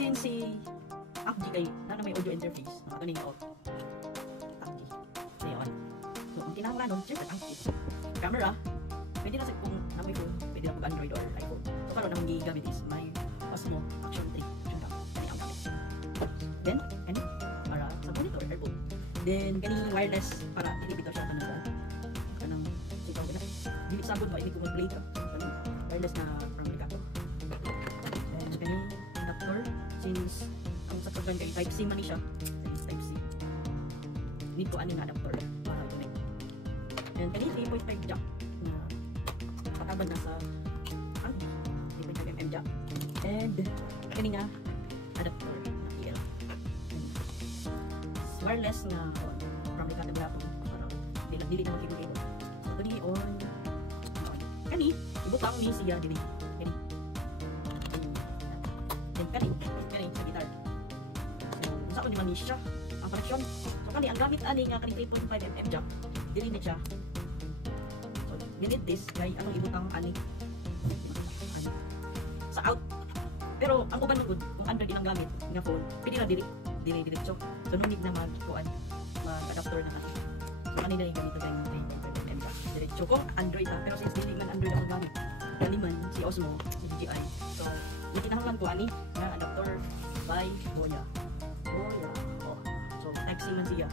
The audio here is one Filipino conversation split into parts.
since si Akji kay na may audio interface, ato ning out. Akji. Ngayon. So ang kinahanglan nun, syempre Akji. Camera, pwede na sa kung na may phone, pwede na kung Android or iPhone. So karon ang gigamit is may Osmo Action 3. Action cam. Kani ang gamit. Then, kani para sa monitor airphone. Then kani wireless para inibitaw siya kanang sitaw gina. Dili sabot ba ini ko mag-play ka. Wireless na from Ricardo. Then kani adapter since ang sa program kay Type C man ni siya. Type C. Need ko ani na adapter para connect. Then kani 3.5 jack na patabad na sa 3.5 mm jack. And kani nga adapter na PL. Wireless na from Ricardo Blapon para dili na mag-ibig. So kani on kani ibutang ni siya dili. Kani. Then kani sa guitar. So sa ni man ni siya ang connection. So kani ang gamit ani nga kani 3.5 mm jack. Dili ni siya. So need this kay anong ibutang ani sa out. Pero ang uban nugod kung Android inang gamit nga phone, pwede na dili diretso. So no need na mag-kuan mag-adapter na kasi. So kanina yung ganito tayo ng 3.5 mm diretso kung Android ha, pero since dili man Android ang gamit, kani man si Osmo, si DJI. So yung kinahanglan ko ani nga adapter by Boya. Oh. So Type C man siya.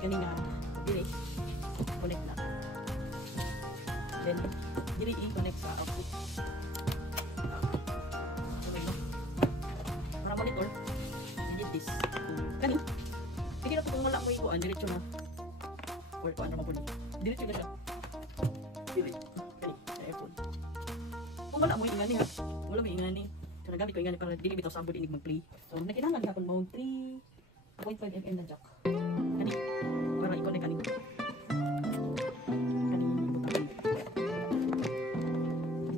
Kani nga dili connect na. Then dili i-connect sa output. Para monitor, you need this. Kani? Pwede na po kung wala mo ikuan, diretso na. Or kuan naman po niya. Diretso na siya. Dili. Kani, sa iPhone. Kung wala mo ingani ha. Wala mo ingani. So nagamit ko ingani para dili bitaw sa abot inig mag-play. So nakinahanglan gihapon mount 3.5 mm na jack. Kani, para i-connect kani.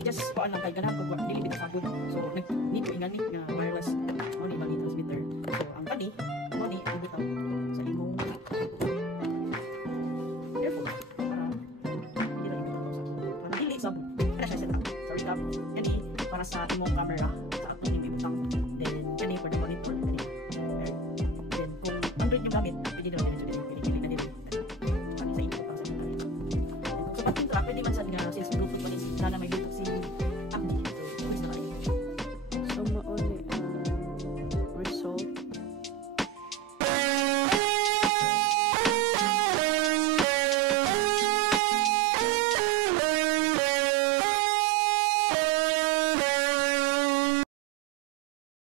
Just kuan lang kay ganahan ko dili bitaw sa abot. So need ko ingani nga wireless mo ni bang transmitter. So ang kani mo ni ibitaw sa imong earphone para dili sa abot. Para siya setup. Sorry kap. Kani para sa imong camera.